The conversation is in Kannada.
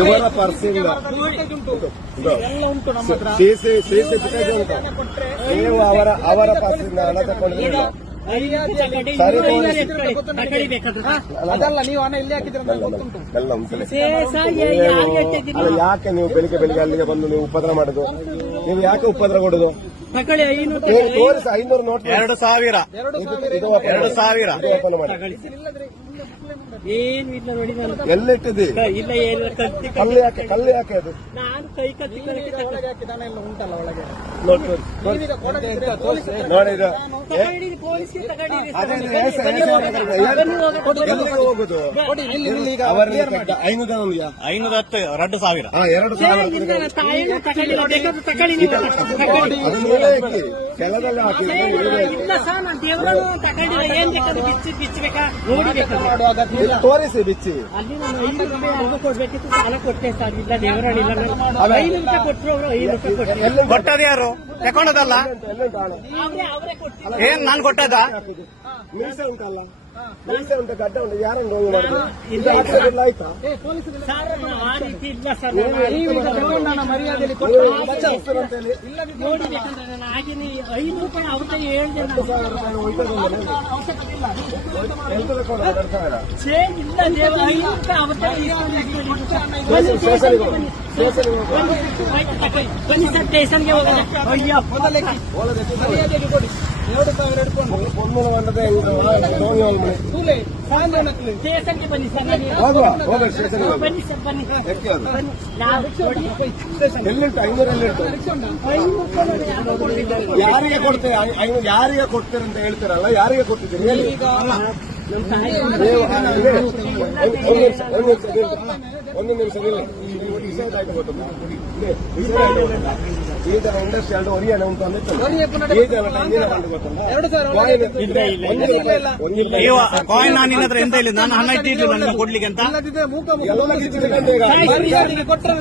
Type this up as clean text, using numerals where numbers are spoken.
ಇವರ ಪರ್ಸಿಂದ ಎಲ್ಲ ಉಂಟು ನಮ್ಮ ಹತ್ರ. ಸಿಸಿ ಫುಟೇಜ್ ಉಂಟು. ನೀವು ಅವರ ಪರ್ಸಿಂದ ಹಣ ತಗೊಂಡಿಲ್ಲ. ಅದಲ್ಲ, ನೀವು ಹಣ ಇಲ್ಲಿ ಹಾಕಿದ್ರೆ ಗೊತ್ತುಂಟು. ಎಲ್ಲ ಉಂಟು. ಯಾಕೆ ನೀವು ಬೆಳಿಗ್ಗೆ ಅಲ್ಲಿಗೆ ಬಂದು ನೀವು ಉಪದ್ರ ಮಾಡುದು? ನೀವು ಯಾಕೆ ಉಪದ್ರ ಕೊಡುದು? ತೋರಿಸಿ 500 ನೋಟ್. 2000 ಓಪನ್ ಮಾಡಿ. ಏನು ಇಲ್ಲ ನೋಡಿ, ಎಲ್ಲಿಟ್ಟಿದೆ? ಇಲ್ಲ ಏನು ಕಲ್ಲು ಯಾಕೆ ಅದು? ನಾನು ಕೈ ಕತ್ತಿ ಒಳಗೆ ಹಾಕಿದಾನೆ ಎಲ್ಲ ಉಂಟಲ್ಲ ಒಳಗೆ. ನೋಡಿ ಹೋಗುದು. 510 2000 ಕೆಲದಲ್ಲಿ ಹಾಕಿ ಇಲ್ಲ ಸರ್, ನಾನು ದೇವರನ್ನು ತಗೊಂಡಿಲ್ಲ. ಏನ್ ಬೇಕಾದ್ರೆ ಬಿಚ್ಚಬೇಕಾ ನೋಡಿಬೇಕಾದ್ರೆ ತೋರಿಸಿ ಬಿಚ್ಚಿ. ಅಲ್ಲಿ ನಾನು 5 ರೂಪಾಯಿ ಅರ್ಧ ಕೊಡ್ಬೇಕಿತ್ತು, ಸಾಲ ಕೊಟ್ಟೆ ಸರ್. ಇಲ್ಲ ದೇವರಳಿಲ್ಲ, 5 ರೂಪಾಯಿ ಕೊಟ್ಟರು ಅವರು. 5 ರೂಪಾಯಿ ಕೊಟ್ಟರು. ಕೊಟ್ಟದ ಯಾರು? ತಕೊಂಡದಲ್ಲ. ಅವರೇ ಕೊಟ್ಟಿಲ್ಲ. ಏನ್ ನಾನು ಕೊಟ್ಟದ? ಮೀಸೆ ಉಂಟಲ್ಲ, ಮೀಸೆ ಉಂಟು, ಗಡ್ಡ ಉಂಟು, ಯಾರನ್ನು ನೋವು ಮಾಡುದು? ಆಯ್ತಾ? ಸರ್ ಆ ರೀತಿ ಇಲ್ಲ ಸರ್. ಮರ್ಯಾದೆಯಲ್ಲಿ ನೋಡಿಬೇಕಂದ್ರೆ ನಾನು ಹಾಗೇನೆ 5 ರೂಪಾಯಿ ಅವ್ರ ಹೇಳ್ದೆ. ಇಲ್ಲ ದೇವ 5 ರೂಪಾಯಿ ಅವ್ರ ಬನ್ನಿ ಸರ್, ಸ್ಟೇಷನ್ಗೆ ಹೋಗೋಣ. ಅಯ್ಯ ಸ್ಟೇಷನ್ಗೆ ಬನ್ನಿ ಸರ್. ಬನ್ನಿ ಸರ್, ಬನ್ನಿ. ಎಲ್ಲಿಂಟು 500 ಎಲ್ಲಿಂಟು? ಯಾರಿಗೆ ಕೊಡ್ತೇವೆ? 500 ಯಾರಿಗೆ ಕೊಡ್ತೀರಿ ಅಂತ ಹೇಳ್ತೀರಲ್ಲ, ಯಾರಿಗೆ ಕೊಡ್ತಿದ್ದೀರಿ? ಒಂದು ನಿಮಿಷ ಡಿಸೈಡ್ ಆಯ್ತು ಗೊತ್ತಲ್ಲ. ಈ ತರ ಇಂಡಸ್ಟ್ರಿಯಲ್ ಒರಿಯಣ ಉಂಟು ಅಂತ ಕಾಯಿನ್ ನಾನು ನಿನ್ನ ಹತ್ರ ಎಂತ ಇಲ್ಲ. ನಾನು ಹಣ ಇಟ್ಟಿದ್ದು ನನ್ನ ಕೊಡ್ಲಿಕ್ಕೆ ಅಂತ. ಕೊಟ್ಟರೆ